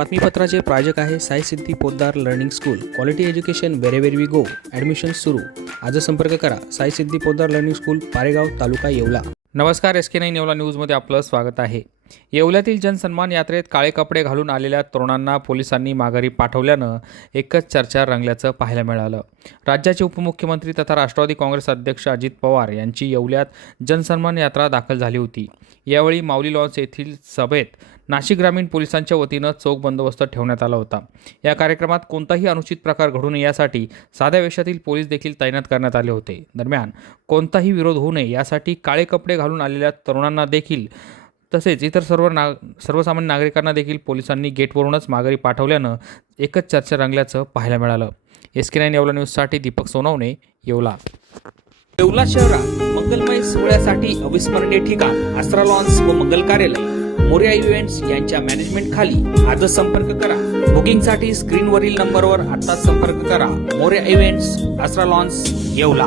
बातमीपत्राचे प्रायोजक आहे Sai Siddhi Poddar learning school. Quality education wherever we go admission सुरू. आज संपर्क करा. साई सिद्धी पोद्दार लर्निंग स्कूल पारेगाव तालुका येवला. नमस्कार एस के नाईन येवला न्यूजमध्ये आपलं स्वागत आहे. येवल्यातील जनसन्मान यात्रेत काळे कपडे घालून आलेल्या तरुणांना पोलिसांनी माघारी पाठवल्यानं एकच चर्चा रंगल्याचं पाहायला मिळालं. राज्याचे उपमुख्यमंत्री तथा राष्ट्रवादी काँग्रेस अध्यक्ष अजित पवार यांची येवल्यात जनसन्मान यात्रा दाखल झाली होती. यावेळी माऊली लॉन्स येथील सभेत नाशिक ग्रामीण पोलिसांच्या वतीनं चोख बंदोबस्त ठेवण्यात आला होता. या कार्यक्रमात कोणताही अनुचित प्रकार घडू नये यासाठी साध्या वेशातील पोलीस देखील तैनात करण्यात आले होते. दरम्यान कोणताही विरोध होऊ नये यासाठी काळे कपडे घालून आलेल्या तरुणांना देखील तसेच इतर सर्व ना सर्वसामान्य नागरिकांना देखील पोलिसांनी गेटवरूनच माघारी पाठवल्यानं एकच चर्चा रंगल्याचं पाहायला मिळालं. एस के नाईन येवला न्यूजसाठी दीपक सोनवणे येवला. येवला शहरात मंगलमय सोहळ्यासाठी अविस्मरणीय ठिकाण आस्त्रा लॉन्स व मंगल कार्यालय. मोर्या इव्हेंट्स यांच्या मॅनेजमेंट खाली आजच संपर्क करा. बुकिंगसाठी स्क्रीनवरील नंबरवर आता संपर्क करा. Morya events Astra lawns Yeola.